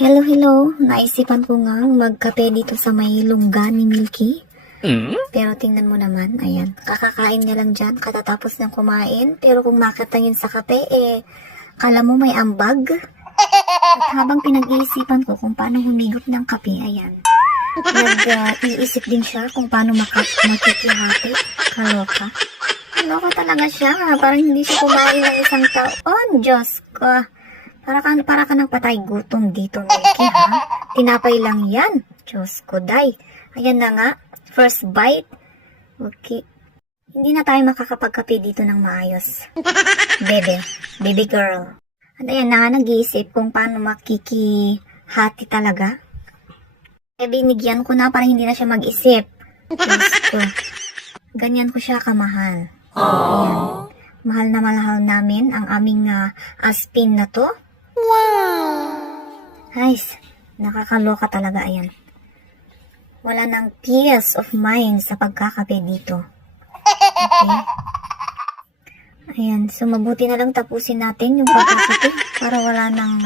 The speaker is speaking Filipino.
Hello, hello. Naisipan ko nga magkape dito sa may lungga ni Milky. Pero tingnan mo naman, ayan. Kakakain niya lang dyan, katatapos niyang kumain. Pero kung makita yun sa kape, kala mo may ambag. At habang pinag-iisipan ko kung paano humigop ng kape, ayan. Nag-iisip din siya kung paano makikihati. Kaloka. Kaloka talaga siya. Parang hindi siya kumain ng isang taon. Diyos ko. Para ka ng patay gutom dito, Milky, ha? Tinapay lang yan. Diyos ko, day. Ayan na nga. First bite. Okay. Hindi na tayo makakapagkape dito ng maayos. Baby girl. At ayan na nga, nag-iisip kung paano makikihati talaga. Binigyan ko na para hindi na siya mag-isip. Diyos ko. Ganyan ko siya kamahal. Ayan. Mahal na mahal namin ang aming aspin na to. Wow! Guys, nakakaloka talaga, ayan. Wala nang peace of mind sa pagkakape dito. Okay? Ayan, so mabuti na lang tapusin natin yung pagkakape para wala nang